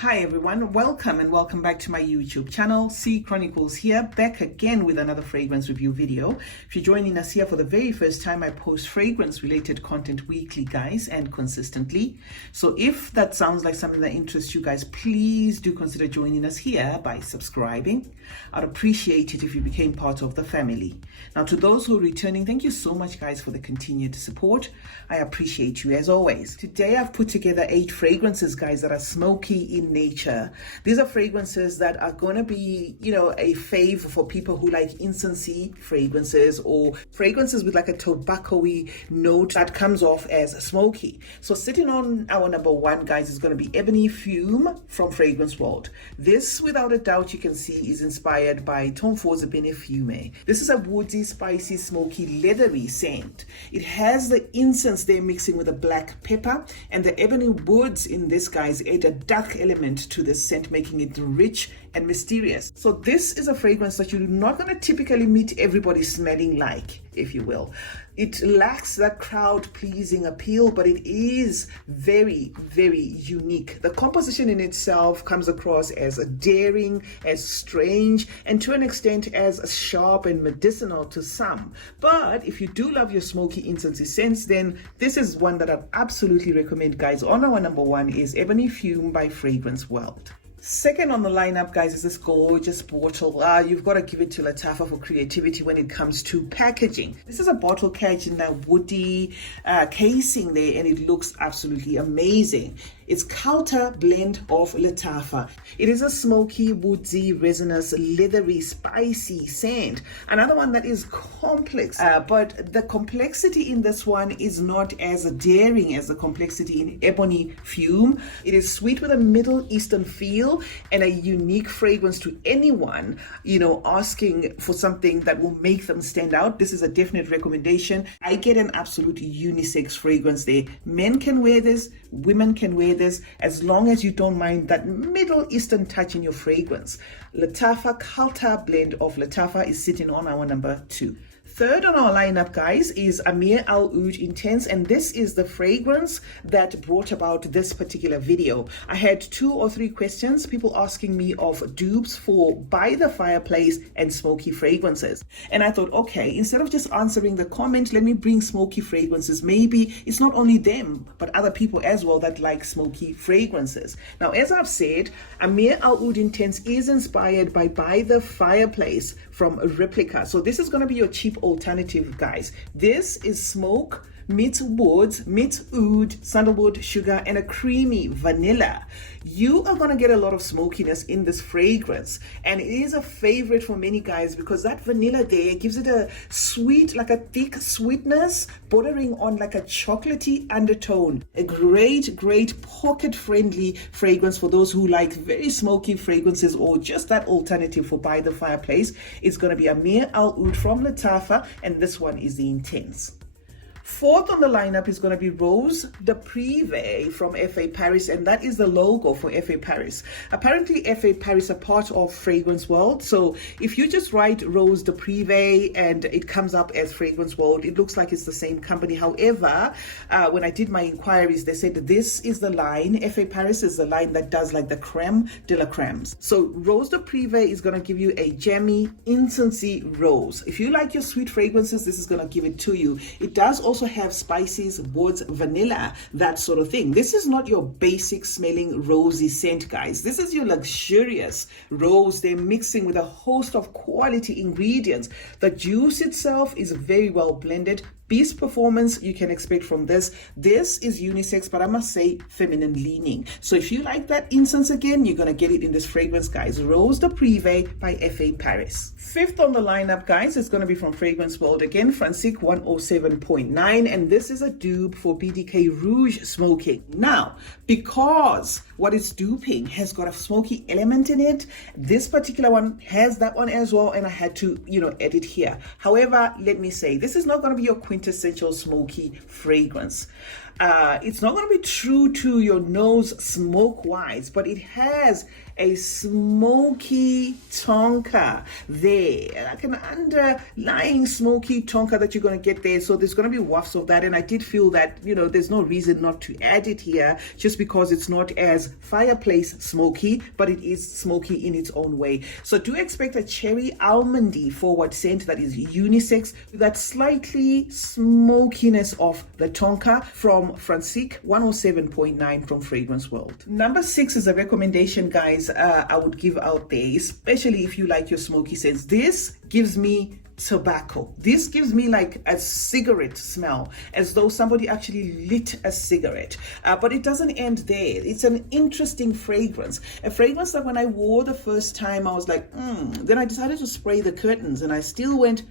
Hi everyone, welcome and welcome back to my YouTube channel. CeeChronicles here, back again with another fragrance review video. If you're joining us here for the very first time, I post fragrance related content weekly, guys, and consistently. So if that sounds like something that interests you guys, please do consider joining us here by subscribing. I'd appreciate it if you became part of the family. Now, to those who are returning, thank you so much, guys, for the continued support. I appreciate you as always. Today I've put together 8 fragrances, guys, that are smoky in nature. These are fragrances that are going to be, a fave for people who like incensey fragrances or fragrances with like a tobacco-y note that comes off as smoky. So sitting on our number 1, guys, is going to be Ebony Fume from Fragrance World. This, without a doubt, you can see is inspired by Tom Ford's Ebony Fume. This is a woody, spicy, smoky, leathery scent. It has the incense there mixing with a black pepper, and the ebony woods in this, guys, add a dark element to the scent, making it rich and mysterious. So this is a fragrance that you're not going to typically meet everybody smelling like, if you will. It lacks that crowd pleasing appeal, but it is very, very unique. The composition in itself comes across as daring, as strange, and to an extent as sharp and medicinal to some. But if you do love your smoky incensey scents, then this is one that I'd absolutely recommend, guys. On our number 1 is Ebony Fume by Fragrance World. Second on the lineup, guys, is this gorgeous bottle. You've got to give it to Lattafa for creativity when it comes to packaging. This is a bottle cage in that woody casing there, and it looks absolutely amazing. It's Culture blend of Lattafa. It is a smoky, woodsy, resinous, leathery, spicy scent. Another one that is complex, but the complexity in this one is not as daring as the complexity in Ebony Fume. It is sweet with a Middle Eastern feel and a unique fragrance to anyone, asking for something that will make them stand out. This is a definite recommendation. I get an absolute unisex fragrance there. Men can wear this, women can wear this, as long as you don't mind that Middle Eastern touch in your fragrance. Lattafa Culture blend of Lattafa is sitting on our number 2. Third on our lineup, guys, is Amouage Intense, and this is the fragrance that brought about this particular video. I had 2 or 3 questions, people asking me of dupes for By the Fireplace and smoky fragrances. And I thought, okay, instead of just answering the comment, let me bring smoky fragrances. Maybe it's not only them, but other people as well that like smoky fragrances. Now, as I've said, Amouage Intense is inspired by the Fireplace from Replica. So this is going to be your cheap alternative, guys. This is smoke meets woods, meets oud, sandalwood, sugar, and a creamy vanilla. You are going to get a lot of smokiness in this fragrance, and it is a favorite for many guys because that vanilla there gives it a sweet, like a thick sweetness bordering on like a chocolatey undertone. A great pocket friendly fragrance for those who like very smoky fragrances or just that alternative for By the Fireplace. It's going to be Amouage from Lattafa, and this one is the Intense. Fourth on the lineup is going to be Rose de Prive from FA Paris, and that is the logo for FA Paris. Apparently, FA Paris are part of Fragrance World, so if you just write Rose de Prive and it comes up as Fragrance World, it looks like it's the same company. However, when I did my inquiries, they said this is the line. FA Paris is the line that does like the creme de la cremes. So Rose de Prive is going to give you a jammy, incensey rose. If you like your sweet fragrances, this is going to give it to you. It does also have spices, woods, vanilla, that sort of thing. This is not your basic smelling rosy scent, guys. This is your luxurious rose. They're mixing with a host of quality ingredients. The juice itself is very well blended. Beast performance you can expect from this. This is unisex, but I must say feminine leaning. So if you like that incense again, you're going to get it in this fragrance, guys. Rose de Prive by FA Paris. Fifth on the lineup, guys, is going to be from Fragrance World again, Francique 107.9, and this is a dupe for BDK Rouge Smoking. Now, because what it's duping has got a smoky element in it, this particular one has that one as well, and I had to, edit here. However, let me say, this is not going to be your quintessential smoky fragrance. It's not going to be true to your nose smoke wise, but it has a smoky tonka there, like an underlying smoky tonka that you're going to get there. So there's going to be wafts of that, and I did feel that, you know, there's no reason not to add it here, just because it's not as fireplace smoky, but it is smoky in its own way. So do expect a cherry almondy forward scent that is unisex, with that slightly smokiness of the tonka from Francique 107.9 from Fragrance World. Number 6 is a recommendation, guys, I would give out there, especially if you like your smoky scents. This gives me tobacco. This gives me like a cigarette smell, as though somebody actually lit a cigarette. But it doesn't end there. It's an interesting fragrance. A fragrance that when I wore the first time, I was like, Then I decided to spray the curtains, and I still went,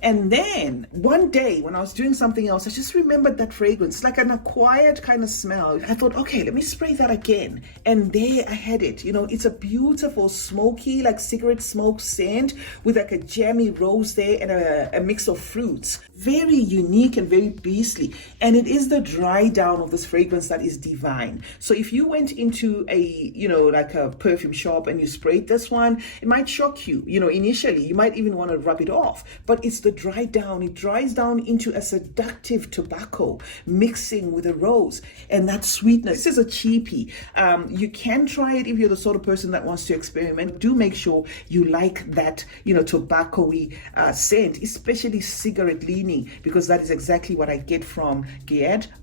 And then one day when I was doing something else, I just remembered that fragrance. It's like an acquired kind of smell. I thought, okay, let me spray that again. And there I had it. You know, it's a beautiful smoky, like cigarette smoke scent with like a jammy rose there and a mix of fruits. Very unique and very beastly. And it is the dry down of this fragrance that is divine. So if you went into a, you know, like a perfume shop and you sprayed this one, it might shock you. You know, initially, you might even want to rub it off. But it's the dry down. It dries down into a seductive tobacco mixing with a rose and that sweetness. This is a cheapie. You can try it if you're the sort of person that wants to experiment. Do make sure you like that, you know, tobacco-y scent, especially cigarette leaning, because that is exactly what I get from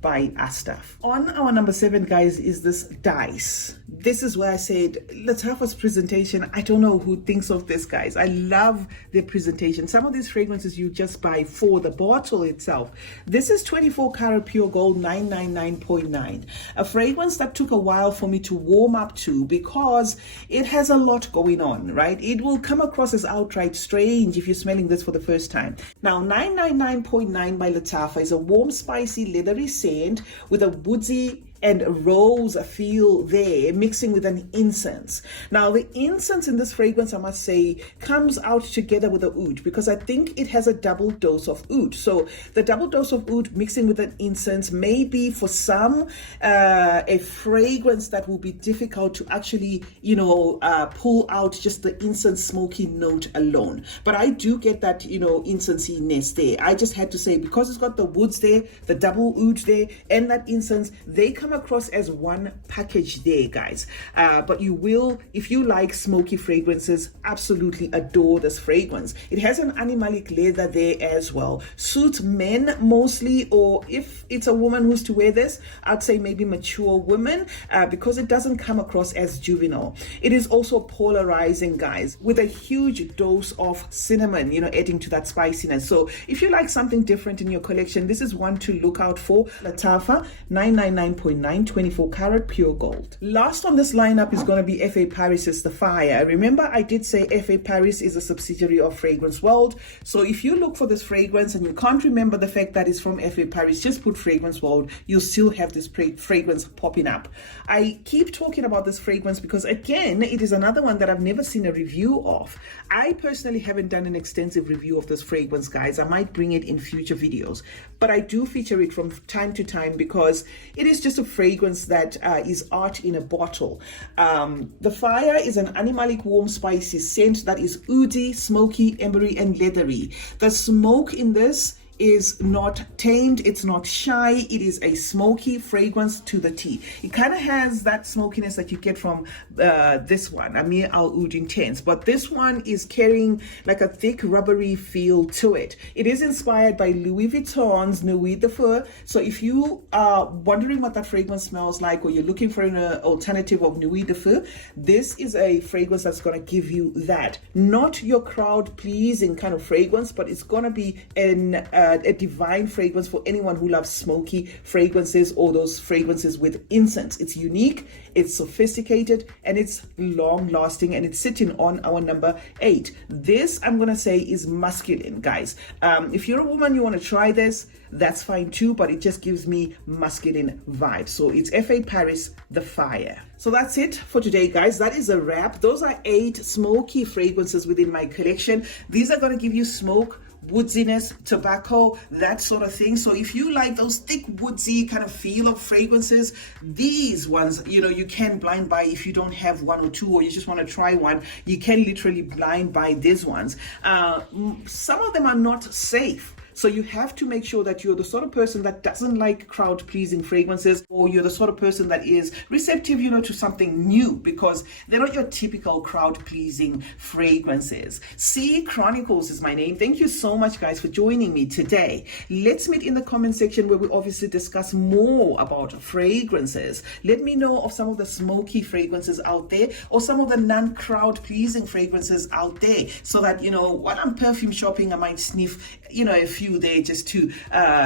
By Astaff. On our number 7, guys, is this Dice. This is where I said Lattafa's presentation. I don't know who thinks of this, guys. I love their presentation. Some of these fragrances you just buy for the bottle itself. This is 24 karat pure gold 999.9, a fragrance that took a while for me to warm up to, because it has a lot going on, right? It will come across as outright strange if you're smelling this for the first time. Now, 999.9 by Lattafa is a warm, spicy, leathery scent with a woodsy and a rose feel there, mixing with an incense. Now, the incense in this fragrance, I must say, comes out together with the oud, because I think it has a double dose of oud. So the double dose of oud mixing with an incense may be, for some, a fragrance that will be difficult to actually, you know, pull out just the incense smoky note alone. But I do get that, you know, incensey-ness there. I just had to say, because it's got the woods there, the double oud there, and that incense, they come across as one package there, guys. But you will, if you like smoky fragrances, absolutely adore this fragrance. It has an animalic leather there as well. Suits men mostly, or if it's a woman who's to wear this, I'd say maybe mature women, because it doesn't come across as juvenile. It is also polarizing, guys, with a huge dose of cinnamon, you know, adding to that spiciness. So if you like something different in your collection, this is one to look out for. Lattafa 999.9, 24 karat pure gold. Last on this lineup is going to be F.A. Paris's The Fire. Remember, I did say F.A. Paris is a subsidiary of Fragrance World. So if you look for this fragrance and you can't remember the fact that it's from F.A. Paris, just put Fragrance World. You'll still have this fragrance popping up. I keep talking about this fragrance because, again, it is another one that I've never seen a review of. I personally haven't done an extensive review of this fragrance, guys. I might bring it in future videos, but I do feature it from time to time because it is just a fragrance that is art in a bottle. The Fire is an animalic, warm, spicy scent that is oudy, smoky, ambery, and leathery. The smoke in this is not tamed, it's not shy, it is a smoky fragrance to the T. It kind of has that smokiness that you get from this one, Amouage Intense, but this one is carrying like a thick rubbery feel to it. It is inspired by Louis Vuitton's Nuit de Feu. So if you are wondering what that fragrance smells like, or you're looking for an alternative of Nuit de Feu, this is a fragrance that's going to give you that. Not your crowd pleasing kind of fragrance, but it's going to be a divine fragrance for anyone who loves smoky fragrances or those fragrances with incense. It's unique, it's sophisticated, and it's long lasting, and it's sitting on our number 8. This, I'm gonna say, is masculine, guys. If you're a woman, you want to try this, that's fine too, but it just gives me masculine vibes. So it's F.A. Paris, The Fire. So that's it for today, guys. That is a wrap. Those are 8 smoky fragrances within my collection. These are going to give you smoke woodiness, tobacco, that sort of thing. So if you like those thick woodsy kind of feel of fragrances, these ones, you know, you can blind buy. If you don't have one or two, or you just want to try one, you can literally blind buy these ones. Some of them are not safe. So you have to make sure that you're the sort of person that doesn't like crowd-pleasing fragrances, or you're the sort of person that is receptive, you know, to something new, because they're not your typical crowd-pleasing fragrances. CeeChronicles is my name. Thank you so much, guys, for joining me today. Let's meet in the comment section where we obviously discuss more about fragrances. Let me know of some of the smoky fragrances out there, or some of the non-crowd-pleasing fragrances out there, so that, you know, while I'm perfume shopping, I might sniff, you know, a few there just to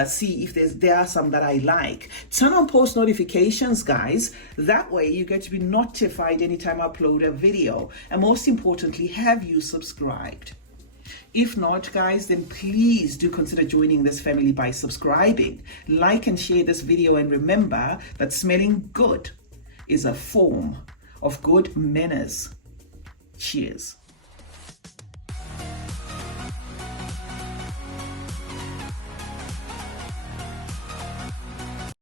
see if there are some that I like. Turn on post notifications, guys. That way you get to be notified anytime I upload a video. And most importantly, have you subscribed? If not, guys, then please do consider joining this family by subscribing. Like and share this video, and remember that smelling good is a form of good manners. Cheers.